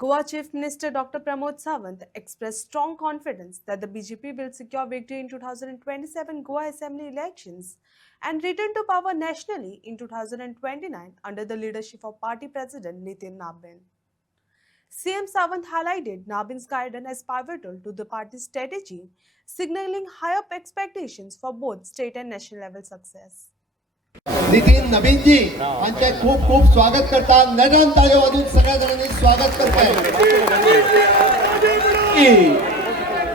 Goa Chief Minister Dr. Pramod Sawant expressed strong confidence that the BJP will secure victory in 2027 Goa Assembly elections and return to power nationally in 2029 under the leadership of party president Nitin Nabin. CM Sawant highlighted Nabin's guidance as pivotal to the party's strategy, signaling higher expectations for both state and national level success. Nitin Naveenji यांचे खूप खूप स्वागत करतात. नजन ताळे वाजून सगळ्या जणांनी स्वागत करताय.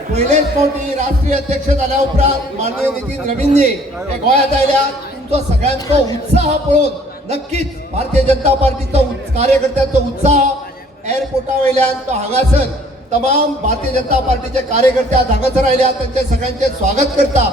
पहिलेच कोटी राष्ट्रीय अध्यक्ष झाल्या उपरांत माननीय नितीन नवीनजी हे गोंयांत आयल्या. तुमचो सगळ्यांचो उत्साह पळोवन नक्कीच भारतीय जनता पार्टीचो कार्यकर्त्यांचो उत्साह एअरपोर्टा वयल्यान तो हांगासर तमाम भारतीय जनता पार्टीचे कार्यकर्ते हांगासर आयल्या. त्यांचे सगळ्यांचे स्वागत करता.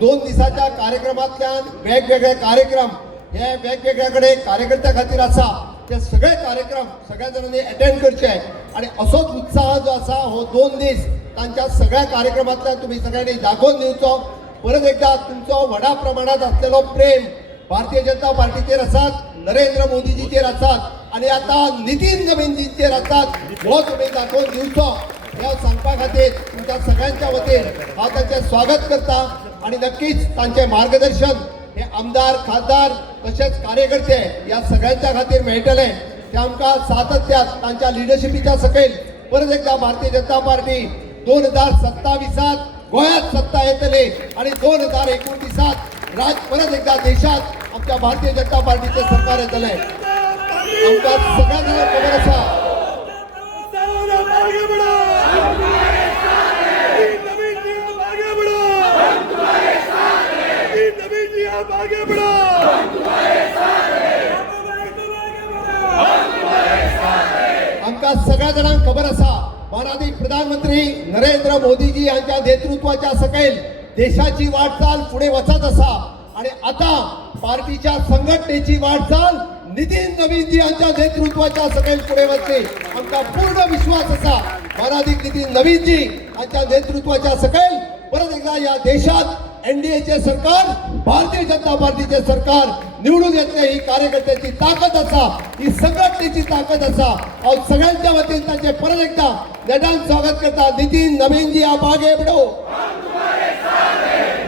2 दिवसाच्या कार्यक्रमांतल्यान वेगवेगळे कार्यक्रम हे वेगवेगळ्याकडे कार्यकर्त्या खातीर आसा. ते सगळे कार्यक्रम सगळ्या जणांनी अटेंड करचे आणि असोच उत्साह जो आसा हो 2 दीस तांच्या सगळ्या कार्यक्रमांतल्यान तुम्ही सगळ्यांनी दाखोवन दिवचो. परत एकदा तुमचो व्हडा प्रमाणात असलेलो प्रेम भारतीय जनता पार्टीचेर आसात, नरेंद्र मोदीजीचेर आसात आणि आता नितीन नवीनजींचेर आसात हो तुम्ही दाखोवन दिवचो. हे सांगपा खातीर तुमच्या सगळ्यांच्या वतीन हांव तांचें स्वागत करता आणि नक्कीच तांचे मार्गदर्शन हे आमदार खासदार तसेच कार्यकर्ते या सगळ्यांच्या खातीर मेळटले. ते आमकां सातत्यान तांच्या लिडरशिपीच्या सकयल परत एकदा भारतीय जनता पार्टी 2027 गोंयांत सत्ता येतली आणि 2029 परत एकदा देशात आमच्या भारतीय जनता पार्टीचे सरकार येतले. आमकां सगळ्या जाणांक खबर आसा आमकां सगळ्या जाणांक खबर आसा माननीय प्रधानमंत्री नरेंद्र मोदीजी यांच्या नेतृत्वाच्या सकयल देशाची वाटचाल पुढे वचत आसा आणि आता पार्टीच्या संघटनेची वाटचाल नितीन नवीनजी यांच्या नेतृत्वाच्या सकयल पुढे वचते. आमचा पूर्ण विश्वास असा माननीय नितीन नवीनजी यांच्या नेतृत्वाच्या सकयल परत एकदा या देशात एनडीएचे सरकार भारतीय जनता पार्टीचे सरकार निवडून येतले. ही कार्यकर्त्याची ताकद असा, ही संघटनेची ताकद असा. और सगळ्यांच्या वतीन त्यांचे परत एकदा नेटान स्वागत करता. नितीन नवीनजी आप आगे बढ़ो,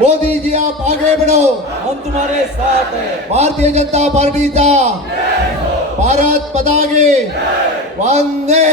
मोदी जी आप आगे बढ़ो, हम तुम्हारे साथ हैं. भारतीय जनता पार्टीचा भारत पताके वंदे